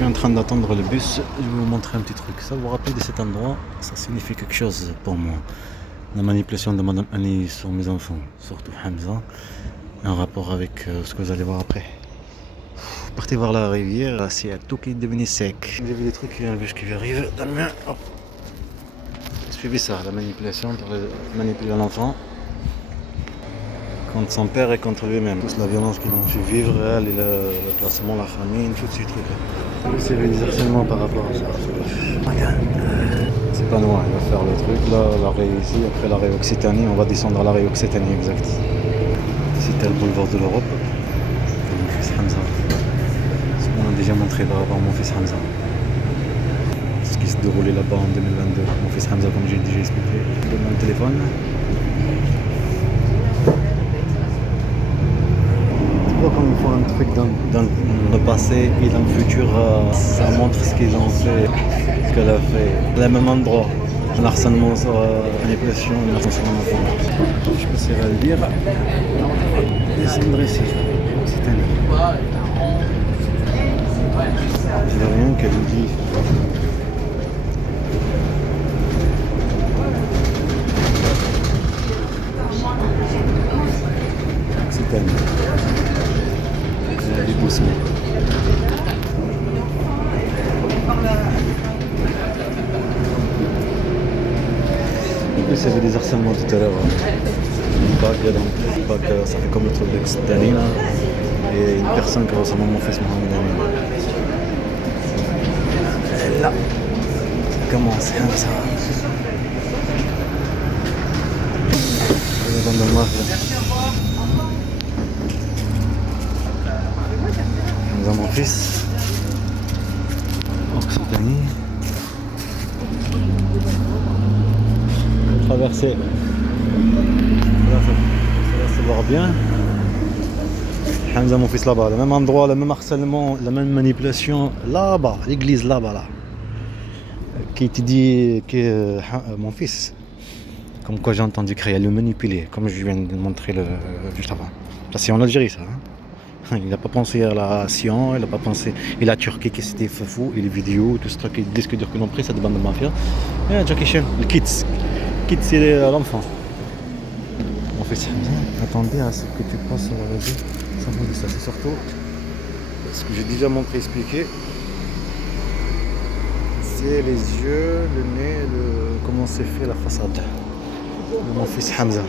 suis en train d'attendre le bus, je vais vous montrer un petit truc. Ça, vous vous rappelez de cet endroit, ça signifie quelque chose pour moi. La manipulation de Madame Annie sur mes enfants, surtout Hamza, en rapport avec ce que vous allez voir après. Vous partez voir la rivière, c'est tout qui est devenu sec. J'ai vu des trucs, il y a un bus qui arrive dans le mien. Hop. Suivez ça, la manipulation pour manipuler l'enfant contre son père et contre lui-même. Toute la violence qu'ils ont fait vivre, elle, et le placement, la famine, tous ces trucs-là. C'est des harcèlements par rapport à ça. C'est pas noir, il va faire le truc, là, l'arrêt ici, après l'arrêt Occitanie, on va descendre à l'arrêt Occitanie exact. C'était le boulevard de l'Europe. Mon fils Hamza. Ce qu'on a déjà montré par rapport à mon fils Hamza. Ce qui se déroulait là-bas en 2022. Mon fils Hamza, comme j'ai déjà expliqué. Je donne mon téléphone. Comme ils font un truc dans le passé et dans le futur, ça montre ce qu'ils ont fait, ce qu'elle a fait. Le même endroit, un harcèlement sur manipulation, un harcèlement sur un enfant. Je passerai à le dire. Descendre ici, c'est un je n'ai rien qu'elle me dit. C'est un doucement. En plus, il y avait des harcèlements tout à l'heure. Pas que ça fait comme le truc d'Occitanie là. Et une personne qui ressemble à mon fils Mohamed Amin. Et là, ça commence comme ça. Je vais dans le marché. Dans mon fils, Occitanie, traverser, ça va se voir bien. Hamza mon fils là-bas, le même endroit, le même harcèlement, la même manipulation là-bas, l'église là-bas là. Qui te dit que mon fils, comme quoi j'ai entendu crier, le manipuler, comme je viens de montrer juste avant. Ça c'est en Algérie ça. Hein. Il n'a pas pensé à la Sion, il n'a pas pensé. Il a Turquie qui c'était fou, et les vidéos, tout ce truc, les disques durs que l'on pris, ça demande de mafia. Et Jackie Chan, le kids. Kids, c'est l'enfant. On fait ça. Attendez à ce que tu passes sur la radio. Ça me dit ça, c'est surtout ce que j'ai déjà montré, expliqué. C'est les yeux, le nez, comment c'est fait la façade de mon fils Hamza.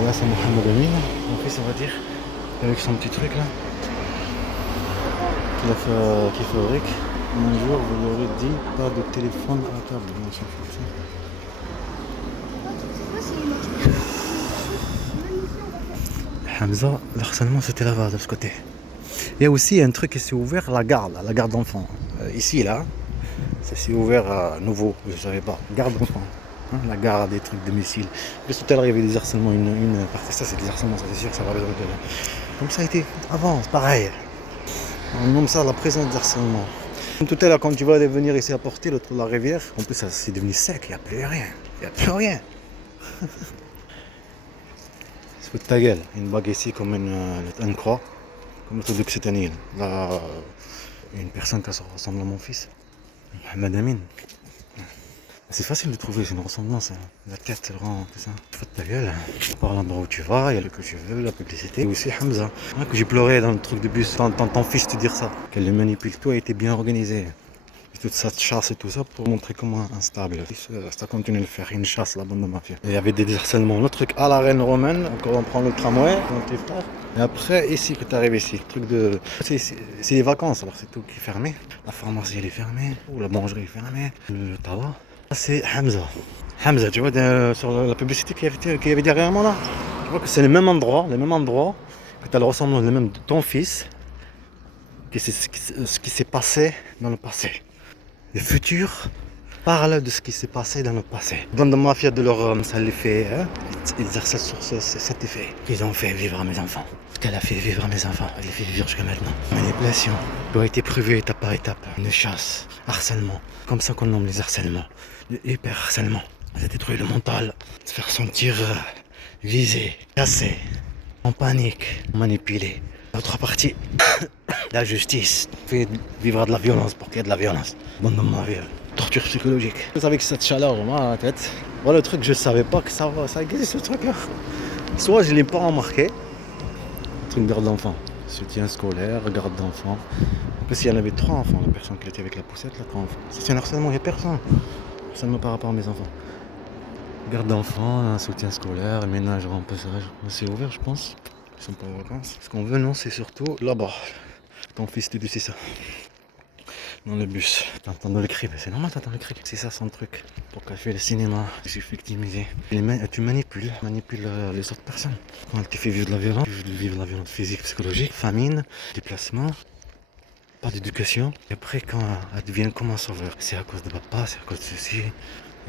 Et là, c'est Mohamed Amin, mon fils, on va dire. Avec son petit truc là qu'il fabrique. Un jour vous lui aurez dit pas de téléphone à la table. Hamza, le harcèlement c'était là-bas de ce côté. Il y a aussi un truc qui s'est ouvert, la garde d'enfants. Ici là, ça s'est ouvert à nouveau, je ne savais pas. Garde d'enfants. La gare des trucs de missiles. Plus tout à l'heure il y avait des harcèlements, une partie, ça c'est des harcèlements, ça c'est sûr, ça va besoin de. Comme ça a été avant, c'est pareil. On nomme ça la présence d'harcèlement. Tout à l'heure quand tu vas aller venir ici apporter l'autre la rivière, en plus ça c'est devenu sec, il n'y a plus rien. Il n'y a plus rien. C'est de ta gueule, une bague ici comme une croix, comme le truc d'Occitanie. Là, une personne qui ressemble à mon fils, Mohamed Amin. C'est facile de trouver, c'est une ressemblance. La tête, le rang, tout ça. Fais de ta gueule. Par l'endroit où tu vas, il y a le que tu veux, la publicité. Et aussi Hamza. Que j'ai pleuré dans le truc de bus, t'entends ton fils te dire ça. Qu'elle le manipule, tout a été bien organisé. Et toute cette chasse et tout ça pour montrer comment instable. Ça continue de le faire, une chasse, la bande de mafia. Et il y avait des harcèlements. Le truc à la reine romaine, encore on prend le tramway, donc les frères. Et après, ici, que tu arrives ici, le truc de. C'est les vacances, alors c'est tout qui est fermé. La pharmacie elle est fermée, ou la boulangerie est fermée, le tabac. C'est Hamza. Hamza, tu vois, sur la publicité qu'il y avait derrière moi là, tu vois que c'est le même endroit, que tu as le ressemblant, le même de ton fils, que c'est ce qui s'est passé dans le passé. Le futur parle de ce qui s'est passé dans le passé. Bande de mafia de leur ça les fait, hein, ils exercent sur cet effet qu'ils ont fait vivre à mes enfants. Ce qu'elle a fait vivre à mes enfants, elle les fait vivre jusqu'à maintenant. Manipulation doit être prouvé étape par étape. Une chasse, harcèlement, comme ça qu'on nomme les harcèlements. Le hyper harcèlement. Ça détruit le mental, se faire sentir visé, cassé, en panique, manipulé. L'autre partie, la justice fait vivre de la violence pour qu'il y ait de la violence. Bande de mafieux. Torture psychologique. Avec cette chaleur dans la tête, voilà le truc, je savais pas que ça existe ce truc là. Soit je l'ai pas remarqué, truc garde d'enfant, soutien scolaire, garde d'enfant. En plus il y en avait 3 enfants, la personne qui était avec la poussette là, 3 enfants. C'est un harcèlement, il n'y a personne. Harcèlement par rapport à mes enfants. Garde d'enfants, un soutien scolaire, ménage, remplissage. C'est ouvert je pense. Ils sont pas en vacances. Ce qu'on veut non, c'est surtout là-bas. Ton fils te dit c'est ça. Dans le bus. T'entends le cri, mais c'est normal, t'entends le cri. C'est ça son truc. Pour cacher le cinéma, il suffit que tu mises. Tu manipules les autres personnes. Quand elle te fait vivre de la violence, vivre de la violence physique, psychologique, famine, déplacement, pas d'éducation. Et après, quand elle devient comme un sauveur, c'est à cause de papa, c'est à cause de ceci.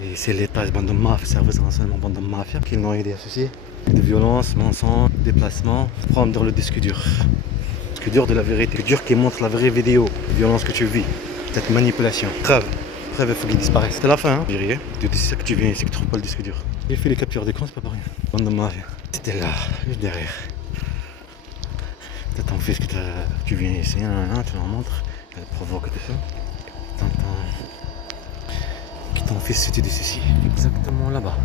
Et c'est l'État, les bandes de mafia, service de renseignement, bandes de mafia qui l'ont aidé à ceci. De violence, mensonge, déplacement, prendre le disque dur. Le disque dur de la vérité, le dur qui montre la vraie vidéo, la violence que tu vis, cette manipulation. Preuve, il faut qu'il disparaisse. C'est la fin, hein. Vérifier. C'est ça que tu viens ici, que tu trouves pas le disque dur. J'ai fait les captures d'écran, c'est pas pour rien. Bande de mafia. C'était là, juste derrière. T'as ton fils que tu viens ici, tu leur montres, elle provoque tout ça. T'entends que ton fils se dit ceci, exactement là-bas.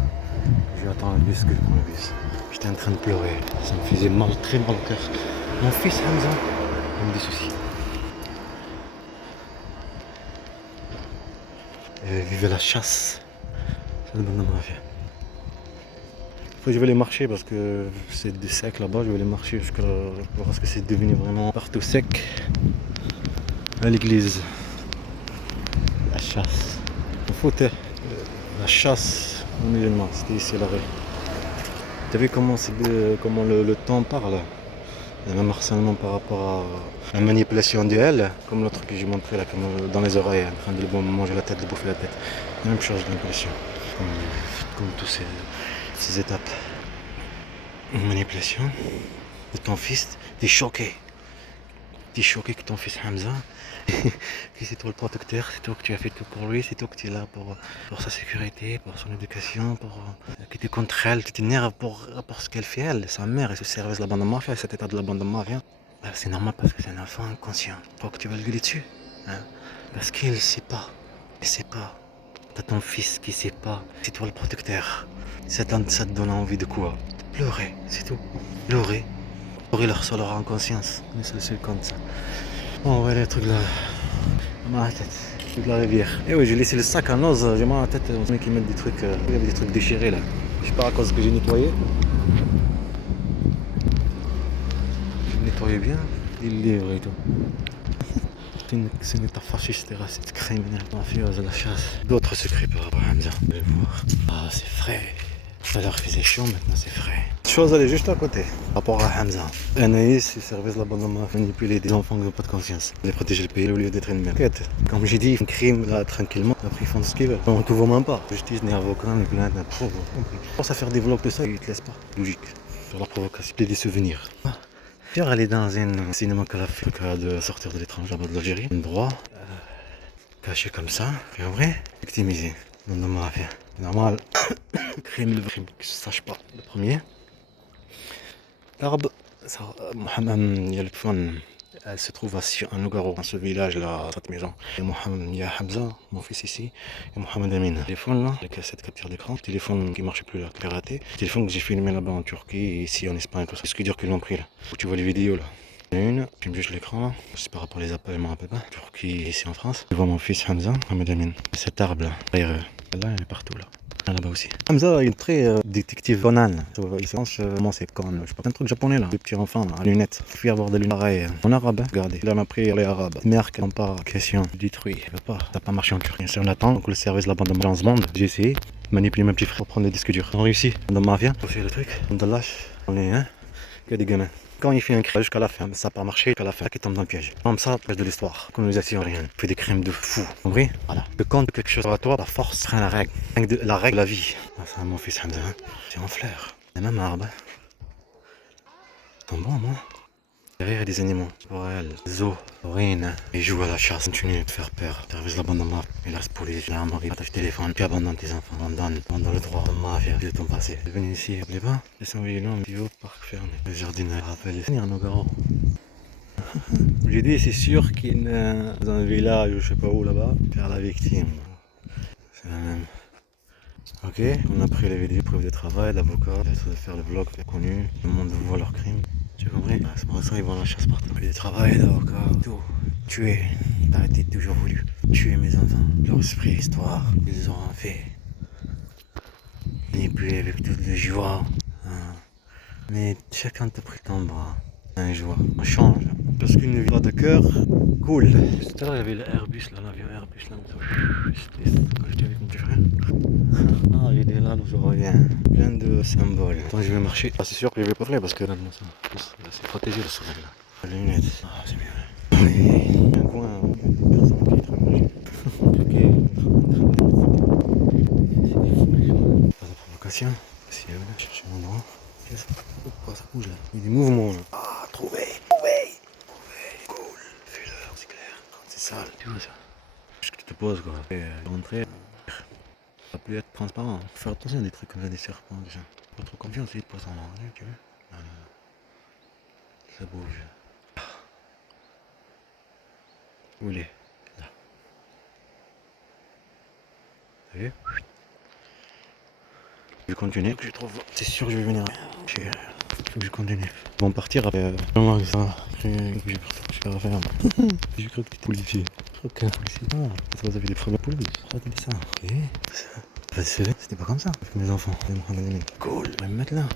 Je attends le bus, que je prends le bus. J'étais en train de pleurer, ça me faisait mal, très mal au cœur. Mon fils Hamza, il me dit ceci. Vive la chasse, c'est le bon nom. Je vais aller marcher parce que c'est sec là-bas, je vais aller marcher jusqu'à parce que c'est devenu vraiment partout sec. À l'église, la chasse. Il faut la chasse aux musulmans, c'était ici l'arrêt. Tu as vu comment le temps parle. Il y a même harcèlement par rapport à la manipulation d'elle, comme l'autre que j'ai montré là, comme dans les oreilles, en train de manger la tête, de bouffer la tête. Même chose de manipulation. Comme toutes ces étapes. Une manipulation de ton fils, t'es choqué. T'es choqué que ton fils Hamza, c'est toi le protecteur, c'est toi que tu as fait tout pour lui, c'est toi que tu es là pour sa sécurité, pour son éducation, pour que tu es contre elle, tu t'énerves pour ce qu'elle fait elle, sa mère, et ce service de la bande de mafia, cet état de la bande de mafia. C'est normal parce que c'est un enfant inconscient. Faut que tu vas le gueuler dessus. Hein? Parce qu'il ne sait pas. Il sait pas. T'as ton fils qui sait pas. C'est toi le protecteur. Ça te donne envie de quoi? De pleurer, c'est tout. Pleurer. Pleurer leur sur leur inconscience. C'est le seul compte ça. Bon, ouais, les trucs là. Dans ma tête. Les trucs de la rivière. Et oui, j'ai laissé le sac en ose. J'ai dans ma tête. Les mecs qui mettent des trucs. Il y avait des trucs déchirés là. Je sais pas à cause que j'ai nettoyé. J'ai nettoyé bien. Il livre et tout. C'est une état fasciste et raciste criminel, mafieuse, la chasse. D'autres secrets par rapport à Hamza, vous allez voir. Ah, c'est frais. Tout à l'heure il faisait chaud, maintenant c'est frais. Chose, elle est juste à côté. Par rapport à Hamza. Anaïs, il servait de la bande de mafia, manipuler des enfants qui n'ont pas de conscience. Les protéger le pays au lieu d'être une merde. Comme j'ai dit, un crime là, tranquillement. Après, ils font ce qu'ils veulent. On ne te voit même pas. Justice, ni avocat, ni plainte, ni pro. On pense à faire des vlogs de ça, ils te laissent pas. Logique. Faire la provocation, des souvenirs. Elle est dans un cinéma qu'elle a fait de sortir de l'étranger, là-bas de l'Algérie. Un droit, caché comme ça, et en vrai, victimisé. Non, non, mafia. Normal. Crime, le crime, que je ne sache pas. Le premier. L'arabe, Mohamed, il y a le téléphone. Elle se trouve à Nougaro, dans ce village-là, cette maison. Il y a Hamza, mon fils ici, et Mohamed Amin. Le téléphone là, les cassettes capture d'écran, le téléphone qui ne marche plus là, piraté. Le téléphone que j'ai filmé là-bas en Turquie, et ici en Espagne, tout ça. C'est ce qu'ils l'ont pris là. Où tu vois les vidéos là. Il y en a une, je me juste l'écran là. C'est par rapport aux appels, je ne me rappelle pas. Turquie, ici en France. Je vois mon fils Hamza, Mohamed Amin. Cet arbre là, derrière eux. Là, il est partout là. Là-bas aussi. Hamza, il est très détective Conan. Il se lance, comment c'est Conan? Je sais pas, un truc japonais là. Les petits enfants là, lunettes. Il faut y avoir des lunettes pareilles. En arabe, hein. Regardez. Là, on a pris les arabes. Merc, on part, question, détruit. Il veut pas. Ça n'a pas marché en Turquie. Si on attend que le service de la bande de dans ce monde, j'ai essayé. Manipuler mes petits frères pour prendre les disques durs. On réussit. Dans ma mafia. On fait le truc. On te lâche. On est, hein. Que des gamins. Quand il fait un crime jusqu'à la fin, ça n'a pas marché, jusqu'à la fin, il tombe dans le piège. Comme ça, piège de l'histoire. Colonisation, rien. Il fait des crimes de fou. Vous comprenez? Voilà. Le compte quelque chose à toi, la force prend la règle. La règle de la vie. Ah, c'est mon fils Hamza. Hein. C'est en fleurs. C'est même arbre. C'est bon, moi. Derrière, il y a des animaux. Forêt, zoo, urine. Ils jouent à la chasse. Continue de faire peur. Service la bande de mafia. Il laisse police, l'armoire, attache téléphone. Tu abandonnes tes enfants. Abandonne le droit de mafia. De ton passé. Tu es venu ici, n'oubliez pas. Laisse envoyer l'homme. Tu vas au parc fermé. Le jardin rappelle. Venir à Nogaro. J'ai dit, c'est sûr qu'il est dans un village, je sais pas où là-bas, faire la victime. C'est la même. Ok, on a pris les vidéos, preuves de travail, d'avocat, de faire le vlog connu, le monde voit leurs crimes. Tu as compris? C'est pour ça qu'ils vont à la chasse partout. Preuves de travail, d'avocat, tout. Tuer, l'arrêter toujours voulu. Tuer mes enfants, leur esprit, histoire, ils auront fait. Manipuler avec toute la joie. Hein. Mais chacun te prétend bras. Un joie, on change. Parce qu'une vie de cœur, cool. Tout à l'heure, il y avait l'Airbus, là, l'avion Airbus, là, c'était quand j'étais avec mon petit frère. Ah, il est là, donc je reviens. Plein de symboles. Attends, je vais marcher. Ah, c'est sûr que je vais pas faire parce que là, c'est protégé le soleil, là. Les lunettes. Ah, c'est mieux. Oui, il y a un coin, une personne qui est très magique. Pas de provocation. Possible. Chercher mon endroit. Oh, ça bouge là. Il y a des mouvements là. Ah, trouvé. Cool. Fais-le, c'est clair. C'est sale. Tu vois ça. Qu'est-ce que tu te poses quoi. Et rentrer. Ça va plus être transparent. Faut faire attention à des trucs comme ça, des serpents, des gens. Pas trop confiance, c'est de poisson là. Tu vois. Non, non. Ça bouge. Où il est? Là. T'as vu? Je vais continuer, je trouve. C'est sûr que je vais venir. Faut que je continue. Ils vont partir après. Comment ça? Je vais refaire. J'ai cru que tu étais policier. Aucun policier. Ah, ça vous avez des problèmes de police. Ah, tu dis ça. Ok. C'était pas comme ça. Avec mes enfants. Cool. On va me mettre là.